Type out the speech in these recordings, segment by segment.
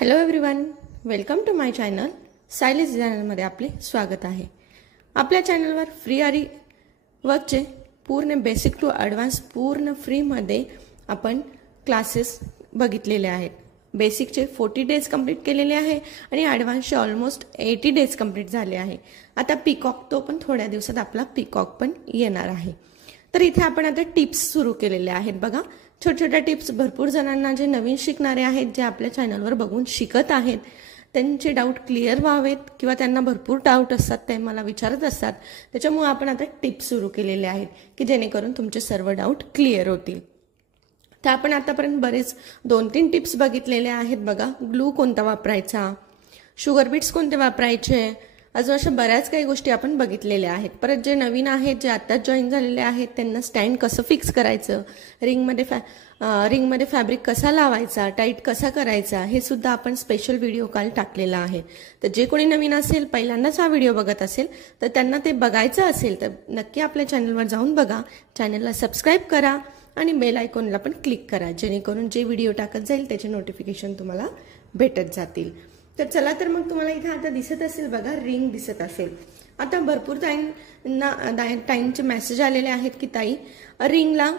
Hello everyone, welcome to my channel. Stylish डिझायनरमध्ये आपले स्वागत आहे. आपल्या चॅनलवर फ्री आरी वर्कचे पूर्ण बेसिक टू ॲडव्हान्स पूर्ण फ्रीमध्ये आपण क्लासेस बघितलेले आहेत. बेसिकचे 40 डेज कंप्लीट केलेले आहे आणि ॲडव्हान्सचे ऑलमोस्ट 80 डेज कंप्लीट झाले आहे. आता पीकॉक तो पण थोड्या दिवसात आपला पीकॉक पण येणार आहे. तर इथे आपण आता टिप्स सुरू केलेले आहेत. बघा, छोट्या छोट्या टिप्स भरपूर जणांना जे नवीन शिकणारे आहेत, जे आपल्या चॅनलवर बघून शिकत आहेत, त्यांचे डाऊट क्लिअर व्हावेत किंवा त्यांना भरपूर डाऊट असतात, ते मला विचारत असतात. त्याच्यामुळे आपण आता टिप्स सुरू केलेले आहेत की जेणेकरून तुमचे सर्व डाऊट क्लिअर होतील. तर आपण आतापर्यंत बरेच 2-3 टिप्स बघितलेले आहेत. बघा, ग्लू कोणता वापरायचा, शुगर बीट्स कोणते वापरायचे, अजून अशा बऱ्याच काही गोष्टी आपण बघितलेल्या आहेत. परत जे नवीन आहेत, जे आत्ताच जॉईन झालेले आहेत, त्यांना स्टँड कसं फिक्स करायचं, रिंगमध्ये फॅब्रिक कसा लावायचा, टाईट कसा करायचा, हे सुद्धा आपण स्पेशल व्हिडिओ काल टाकलेला आहे. तर जे कोणी नवीन असेल, पहिल्यांदाच हा व्हिडिओ बघत असेल, तर त्यांना ते बघायचं असेल तर नक्की आपल्या चॅनलवर जाऊन बघा. चॅनलला सबस्क्राईब करा आणि बेल आयकॉनला पण क्लिक करा, जेणेकरून जे व्हिडिओ टाकत जाईल त्याचे नोटिफिकेशन तुम्हाला भेटत जातील. तर चला, तर मग तुम्हाला इथे आता दिसत असेल, बघा, रिंग दिसत असेल. आता भरपूर टाईमचे मेसेज आलेले आहेत की ताई, रिंगला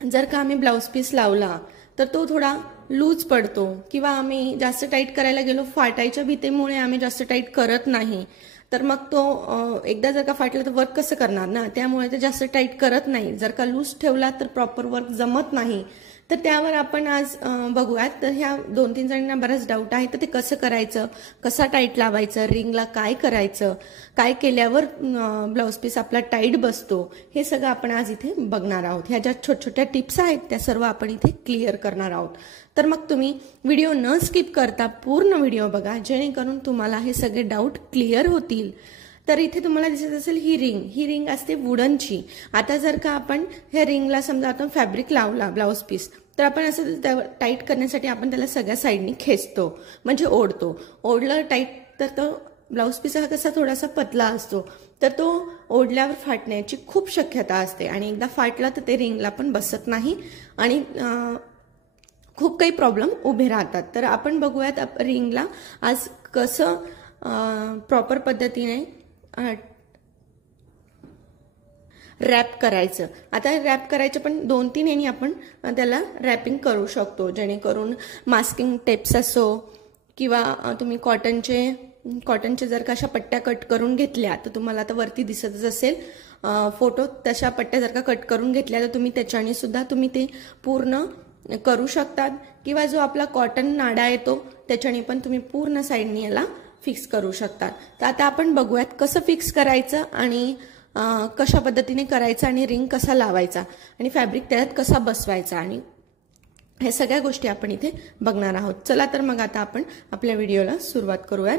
जर का आम्ही ब्लाऊज पीस लावला तर तो थोडा लूज पडतो किंवा आम्ही जास्त टाईट करायला गेलो, फाटायच्या भीतीमुळे आम्ही जास्त टाईट करत नाही, तर मग तो एकदा जर का फाटला तर वर्क कसं करणार ना, त्यामुळे ते जास्त टाईट करत नाही. जर का लूज ठेवला तर प्रॉपर वर्क जमत नाही. तर त्यावर आपण आज बघूयात. तर ह्या 2-3 जणांना बराच डाऊट आहे, तर ते कसं करायचं, कसा टाईट लावायचं, रिंगला काय करायचं, काय केल्यावर ब्लाऊज पीस आपला टाईट बसतो, हे सगळं आपण आज इथे बघणार आहोत. ह्या ज्या छोट्या छोट्या टिप्स आहेत त्या सर्व आपण इथे क्लिअर करणार आहोत. तर मग तुम्ही व्हिडिओ न स्किप करता पूर्ण व्हिडिओ बघा, जेणेकरून तुम्हाला हे सगळे डाऊट क्लिअर होतील. तर इथे तुम्हाला दिसत असेल ही रिंग असते वुडनची. आता जर का आपण ह्या रिंगला समजा आपण फॅब्रिक लावला ब्लाऊज पीस, तर आपण असं टाईट करण्यासाठी आपण त्याला सगळ्या साईडनी खेचतो, म्हणजे ओढतो. ओढलं टाईट तर तो ब्लाऊज पीस हा कसा थोडासा पतला असतो, तर तो ओढल्यावर फाटण्याची खूप शक्यता असते आणि एकदा फाटला तर ते रिंगला पण बसत नाही आणि खूप काही प्रॉब्लेम उभे राहतात. तर आपण बघूयात रिंगला आज कसं प्रॉपर पद्धतीने रॅप करायचं. आता रॅप करायचं पण 2-3 यांनी आपण त्याला रॅपिंग करू शकतो, जेणेकरून मास्किंग टेप्स असो किंवा तुम्ही कॉटनचे जर का अशा पट्ट्या कट करून घेतल्या, तर तुम्हाला आता वरती दिसतच असेल फोटो, तशा पट्ट्या जर का कट करून घेतल्या तर तुम्ही त्याच्याने सुद्धा तुम्ही ते पूर्ण करू शकतात. किंवा जो आपला कॉटन नाडा येतो त्याच्याने पण तुम्ही पूर्ण साईडनी याला फिक्स करू शकतात. तर आता आपण बघूयात कसं फिक्स करायचं आणि कशा पद्धतीने करायचं आणि रिंग कसा लावायचा आणि फॅब्रिक त्यात कसा बसवायचा, आणि हे सगळ्या गोष्टी आपण इथे बघणार आहोत. चला, तर मग आता आपण आपल्या व्हिडिओला सुरुवात करूयात.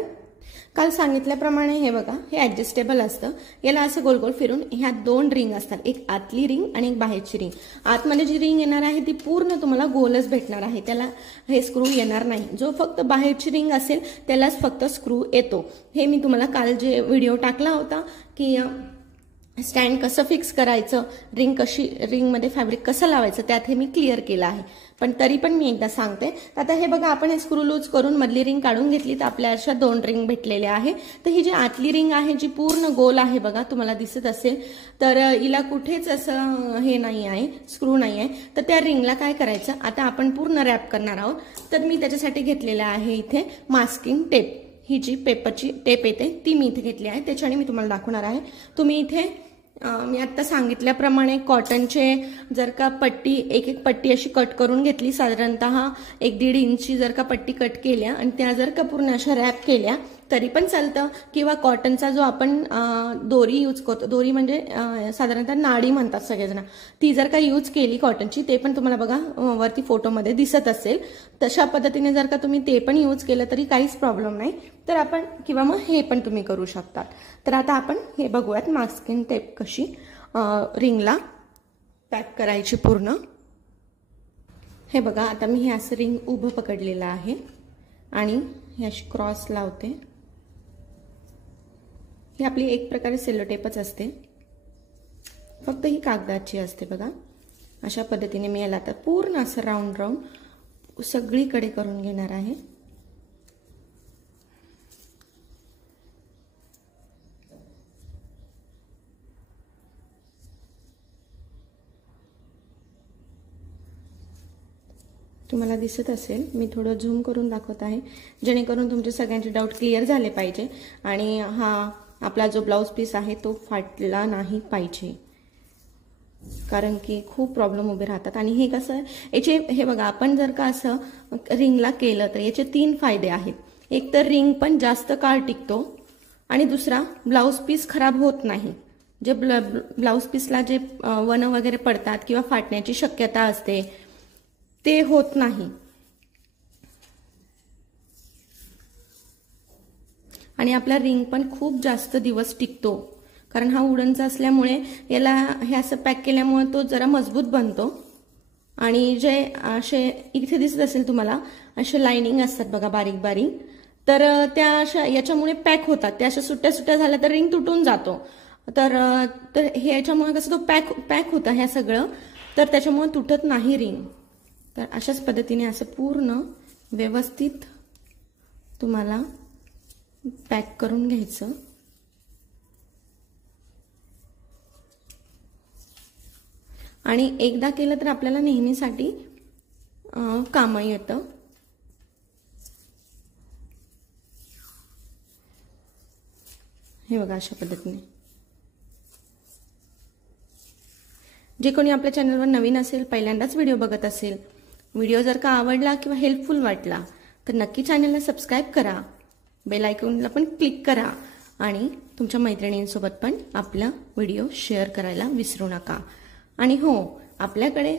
काल सांगितल्याप्रमाणे हे बघा, हे ॲडजस्टेबल असतं. याला असं गोल गोल फिरून ह्या 2 रिंग असतात, एक आतली रिंग आणि एक बाहेरची रिंग. आतमध्ये जी रिंग येणार आहे ती पूर्ण तुम्हाला गोलच भेटणार आहे, त्याला हे स्क्रू येणार नाही. जो फक्त बाहेरची रिंग असेल त्यालाच फक्त स्क्रू येतो. हे मी तुम्हाला काल जे व्हिडिओ टाकला होता की स्टँड कसं फिक्स करायचं, रिंगमध्ये फॅब्रिक कसं लावायचं, त्यात हे मी क्लिअर केलं आहे. पण तरी पण मी एकदा सांगते. आता हे बघा, आपण हे स्क्रू लूज करून मधली रिंग काढून घेतली तर आपल्या अशा 2 रिंग भेटलेल्या आहे. तर ही जी आतली रिंग आहे जी पूर्ण गोल आहे, बघा तुम्हाला दिसत असेल, तर हिला कुठेच असं हे नाही आहे, स्क्रू नाही आहे. तर त्या रिंगला काय करायचं, आता आपण पूर्ण रॅप करणार आहोत. तर मी त्याच्यासाठी घेतलेलं आहे इथे मास्किंग टेप. ही जी पेपरची टेप येते ती मी इथे घेतली आहे, त्याच्याने मी तुम्हाला दाखवणार आहे. तुम्ही इथे मी आता सांगितल्याप्रमाणे कॉटनचे जर का पट्टी एक पट्टी अशी कट करून घेतली, साधारणतः 1-1.5 इंची जर का पट्टी कट केल्या आणि त्या जर का पूर्ण अशा रॅप केल्या तरी पण चालतं. किंवा कॉटनचा जो आपण दोरी यूज करतो, दोरी म्हणजे साधारणतः नाडी म्हणतात सगळेजण, ती जर का यूज केली कॉटनची, ते पण तुम्हाला बघा वरती फोटोमध्ये दिसत असेल, तशा पद्धतीने जर का तुम्ही ते पण यूज केलं तरी काहीच प्रॉब्लेम नाही. तर आपण किंवा मग हे पण तुम्ही करू शकतात. तर आता आपण हे बघूयात मास्किंग टेप कशी रिंगला पॅक करायची पूर्ण. हे बघा, आता मी हे असं रिंग उभं पकडलेलं आहे आणि हे अशी क्रॉस लावते. ही आपली एक प्रकारे सेलोटेपच असते, फक्त ही कागदाची असते. बघा, अशा पद्धतीने मी याला आता पूर्ण असं राऊंड सगळीकडे करून घेणार आहे. तुम्हाला दिसत असेल, मी थोडं झूम करून दाखवत आहे जेणेकरून तुमचे सगळ्यांचे डाऊट क्लिअर झाले पाहिजे आणि हा आपला जो ब्लाऊज पीस आहे तो फाटला नाही पाहिजे, कारण की खूप प्रॉब्लेम उभे राहतात. आणि हे कसं याचे हे बघा, आपण जर का असं रिंगला केलं तर याचे 3 फायदे आहेत. एक तर रिंग पण जास्त काळ टिकतो आणि दुसरा ब्लाऊज पीस खराब होत नाही. जे ब्लाऊज पीसला जे वण वगैरे पडतात किंवा फाटण्याची शक्यता असते ते होत नाही. आणि आपला रिंग पण खूप जास्त दिवस टिकतो, कारण हा वुडनचा असल्यामुळे याला हे असं पॅक केल्यामुळे तो जरा मजबूत बनतो. आणि जे असे इथे दिसत असेल तुम्हाला असे लाइनिंग असतात बघा बारीक बारीक, तर त्या अशा याच्यामुळे पॅक होतात. त्या अशा सुट्ट्या सुट्ट्या झाल्या तर रिंग तुटून जातो. तर हे याच्यामुळे कसं तो पॅक होतं हे सगळं, तर त्याच्यामुळे तुटत नाही रिंग. तर अशाच पद्धतीने असं पूर्ण व्यवस्थित तुम्हाला पॅक करून घ्यायचं. आणि एकदा केलं तर आपल्याला नेहमीसाठी कामं येतं. हे बघा अशा पद्धतीने. जे कोणी आपल्या चॅनलवर नवीन असेल, पहिल्यांदाच व्हिडिओ बघत असेल, व्हिडिओ जर का आवडला किंवा हेल्पफुल वाटला तर नक्की चॅनलला सबस्क्राईब करा, बेल आयकॉनला पण क्लिक करा आणि तुमच्या मैत्रिणींसोबत पण आपला व्हिडिओ शेअर करायला विसरू नका. आणि हो, आपल्याकडे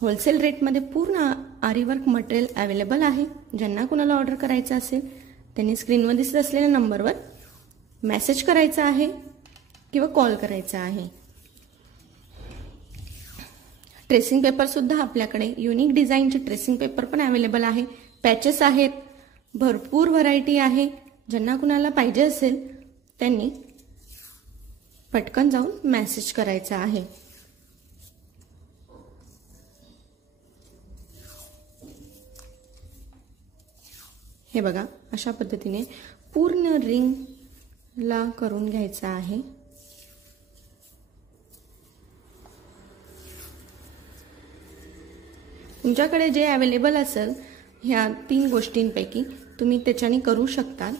होलसेल रेटमध्ये पूर्ण आरीवर्क मटेरियल अवेलेबल आहे. ज्यांना कुणाला ऑर्डर करायचं असेल त्यांनी स्क्रीनवर दिसत असलेल्या नंबरवर मेसेज करायचा आहे किंवा कॉल करायचा आहे. ट्रेसिंग पेपर सुद्धा आपल्याकडे युनिक डिझाईनचे ट्रेसिंग पेपर पण अवेलेबल आहे. पॅचेस आहेत, भरपूर व्हरायटी आहे. ज्यांना कुणाला पाहिजे असेल त्यांनी पटकन जाऊन मेसेज करायचा आहे. हे बघा अशा पद्धतीने पूर्ण रिंगला करून घ्यायचा आहे. तुमच्याकडे जे अवेलेबल असेल ह्या 3 गोष्टींपैकी तुम्ही त्याच्याने करू शकता.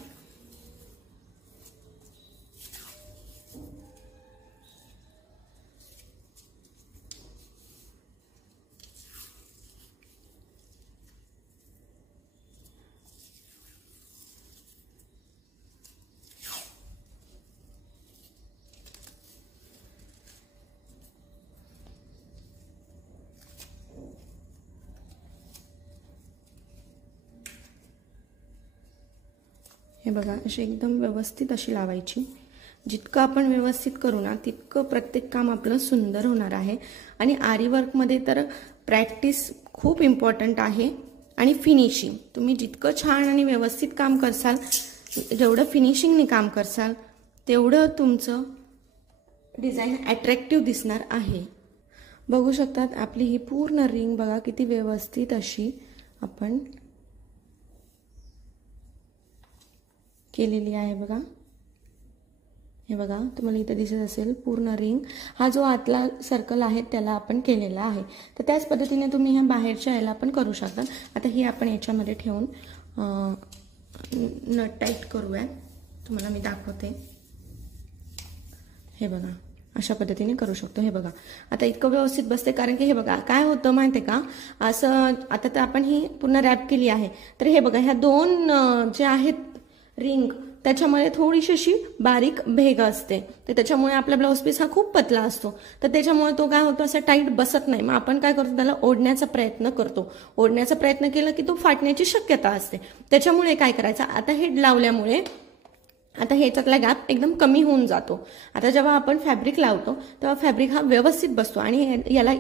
हे बघा अशी एकदम व्यवस्थित अशी लावायची. जितकं आपण व्यवस्थित करू ना तितकं प्रत्येक काम आपलं सुंदर होणार आहे. आणि आरी वर्कमध्ये तर प्रॅक्टिस खूप इम्पॉर्टंट आहे आणि फिनिशिंग. तुम्ही जितकं छान आणि व्यवस्थित काम करसाल, जेवढं फिनिशिंगने काम करसाल तेवढं तुमचं डिझाईन अट्रॅक्टिव्ह दिसणार आहे. बघू शकतात आपली ही पूर्ण रिंग बघा किती व्यवस्थित अशी आपण केलेली आहे बघा. हे बघा तुम्हाला इथे दिसत असेल पूर्ण रिंग. हा जो आतला सर्कल आहे त्याला आपण केलेला आहे. तर त्याच पद्धतीने तुम्ही ह्या बाहेरच्या याला पण करू शकता. आता ही आपण याच्यामध्ये ठेवून नट टाईट करूया. तुम्हाला मी दाखवते. हे बघा अशा पद्धतीने करू शकतो. हे बघा आता इतकं व्यवस्थित बसते, कारण की हे बघा काय होतं माहिती आहे का, असं आता तर आपण ही पूर्ण रॅप केली आहे. तर हे बघा ह्या 2 जे आहेत रिंग त्याच्यामध्ये थोडीशी अशी बारीक भेग असते. तर त्याच्यामुळे आपला ब्लाऊज पीस हा खूप पतला असतो. तर त्याच्यामुळे तो काय होतो असा टाईट बसत नाही. मग आपण काय करतो त्याला ओढण्याचा प्रयत्न करतो. ओढण्याचा प्रयत्न केला की तो फाटण्याची शक्यता असते. त्याच्यामुळे काय करायचं, आता हे लावल्यामुळे आता ह्याच्यातला गॅप एकदम कमी होऊन जातो. आता जेव्हा आपण फॅब्रिक लावतो तेव्हा फॅब्रिक हा व्यवस्थित बसतो आणि याला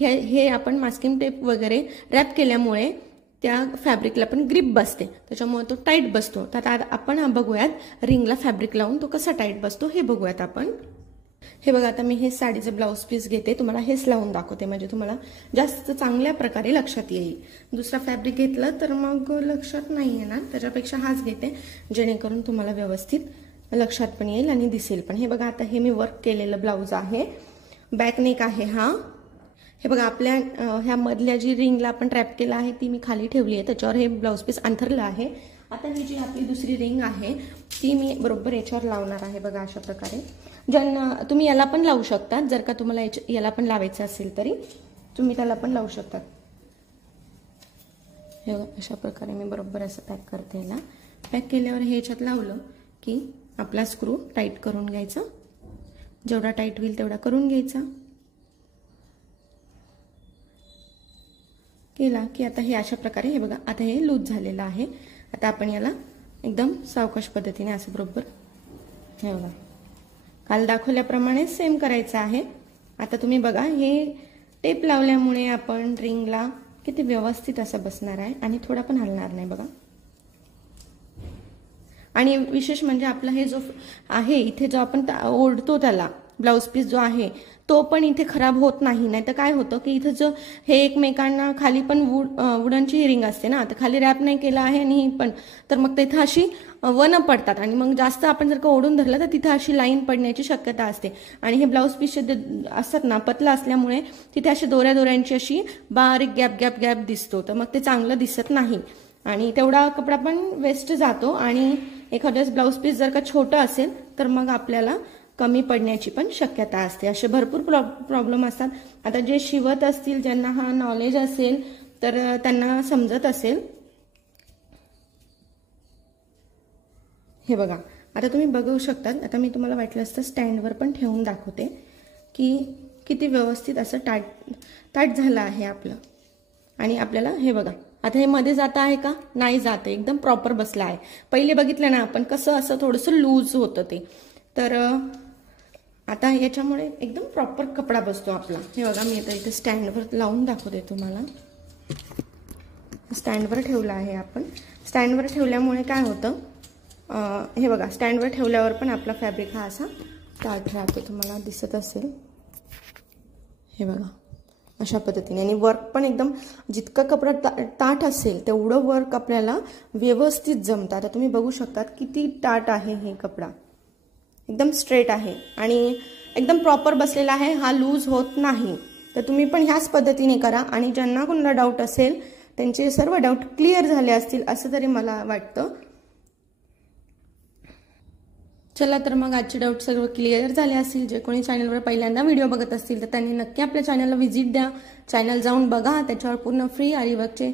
हे आपण मास्किंग टेप वगैरे रॅप केल्यामुळे त्या फॅब्रिकला पण ग्रिप बसते. त्याच्यामुळे तो टाईट बसतो. तर आता आपण बघूयात रिंगला फॅब्रिक लावून तो कसा टाईट बसतो हे बघूयात आपण. हे बघा आता मी हे साडीचे ब्लाऊज पीस घेते, तुम्हाला हेच लावून दाखवते म्हणजे तुम्हाला जास्त चांगल्या प्रकारे लक्षात येईल. दुसरा फॅब्रिक घेतलं तर मग लक्षात नाही येणार, त्याच्यापेक्षा हाच घेते जेणेकरून तुम्हाला व्यवस्थित लक्षात पण येईल आणि दिसेल पण. हे बघा आता हे मी वर्क केलेलं ब्लाऊज आहे, बॅक नेक आहे हा. हे बघा आपल्या ह्या मधल्या जी रिंगला आपण ट्रॅप केला आहे ती मी खाली ठेवली आहे, त्याच्यावर हे ब्लाऊज पीस अंथरलं आहे। आता ही जी आपली दुसरी रिंग आहे ती मी बरोबर याच्यावर लावणार आहे। बघा अशा प्रकारे ज्यांना तुम्ही याला पण लावू शकता, जर का तुम्हाला याला पण लावायचं असेल तरी तुम्ही त्याला पण लावू शकता। हे अशा प्रकारे मी बरोबर असं पॅक करते। याला पॅक केल्यावर हे याच्यात लावलं की आपला स्क्रू टाईट करून घ्यायचा, जेवढा टाईट होईल तेवढा करून घ्यायचा। केला की आता हे अशा प्रकारे हे बघा आता हे लूज झालेलं आहे। आता आपण याला एकदम सावकाश पद्धतीने असं बरोबर हे बघा काल दाखवल्याप्रमाणे सेम करायचं आहे। आता तुम्ही बघा हे टेप लावल्यामुळे आपण रिंगला किती व्यवस्थित असं बसणार आहे आणि थोडा पण हलणार नाही बघा। आणि विशेष म्हणजे आपला हे जो आहे इथे जो आपण ओढतो त्याला ब्लाउज पीस जो आहे तो पण इथे खराब होत नाही। नाही तर काय होतं की इथे जो हे एकमेकांना खाली पण वुडनची रिंग असते ना, तर खाली रॅप नाही केला आहे आणि ही पण, तर मग तिथे अशी वन पडतात आणि मग जास्त आपण जर का ओढून धरलं तर तिथे अशी लाईन पडण्याची शक्यता असते। आणि हे ब्लाउज पीस असतात ना पतला असल्यामुळे तिथे अशी दोऱ्यांची अशी बारीक गॅप गॅप गॅप दिसतो, तर मग ते चांगलं दिसत नाही आणि तेवढा कपडा पण वेस्ट जातो। आणि एखाद्याच ब्लाउज पीस जर का छोटं असेल तर मग आपल्याला कमी पडण्याची पण शक्यता असते। असे भरपूर प्रॉब्लेम असतात। आता जे शिवत असतील ज्यांना हा नॉलेज असेल तर त्यांना समजत असेल। हे बघा आता तुम्ही बघू शकता, आता मी तुम्हाला वाटलं असतं स्टँडवर पण ठेवून दाखवते की किती व्यवस्थित असं टाईट झालं आहे आपलं। आणि आपल्याला हे बघा आता हे मध्ये जात आहे का, नाही जाते, एकदम प्रॉपर बसला आहे। पहिले बघितलं ना आपण कसं असं थोडंसं लूज होतं ते, तर आता याच्यामुळे एकदम प्रॉपर कपडा बसतो आपला। हे बघा मी आता इथे स्टँडवर लावून दाखवते तुम्हाला। स्टँडवर ठेवला आहे आपण, स्टँडवर ठेवल्यामुळे काय होतं हे बघा स्टँडवर ठेवल्यावर पण आपला फॅब्रिक हा असा ताठ राहतो, तुम्हाला दिसत असेल। हे बघा अशा पद्धतीने, आणि वर्क पण एकदम जितकं कपडा ताठ असेल तेवढं वर्क आपल्याला व्यवस्थित जमतं। आता तुम्ही बघू शकता किती ताठ आहे हे कपडा, एकदम स्ट्रेट आहे आणि एकदम प्रॉपर बसलेला आहे, हा लूज होत नाही। तर तुम्ही पण ह्याच पद्धतीने करा आणि ज्यांना कोणाला डाऊट असेल त्यांचे सर्व डाऊट क्लिअर झाले असतील असं तरी मला वाटतं। चला तर मग आजचे डाऊट सर्व क्लिअर झाले असतील। जे कोणी चॅनलवर पहिल्यांदा व्हिडिओ बघत असतील तर त्यांनी नक्की आपल्या चॅनलला व्हिजिट द्या, चॅनल जाऊन बघा, त्याच्यावर पूर्ण फ्री आरीवर्कचे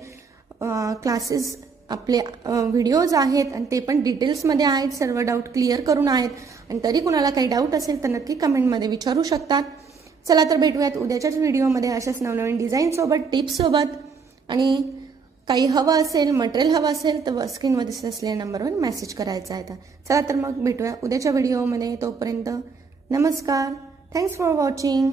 क्लासेस आपले व्हिडिओज आहेत आणि ते पण डिटेल्समध्ये आहेत, सर्व डाऊट क्लिअर करून आहेत। आणि तरी कुणाला काही डाऊट असेल तर नक्की कमेंटमध्ये विचारू शकतात। चला तर भेटूयात उद्याच्याच व्हिडिओमध्ये अशाच नवनवीन डिझाईनसोबत, टिप्ससोबत। आणि काही हवं असेल, मटेरियल हवं असेल तर स्क्रीनवर दिसत असलेल्या नंबरवर मेसेज करायचा आहे। चला तर मग भेटूया उद्याच्या व्हिडिओमध्ये, तोपर्यंत नमस्कार, थँक्स फॉर वॉचिंग।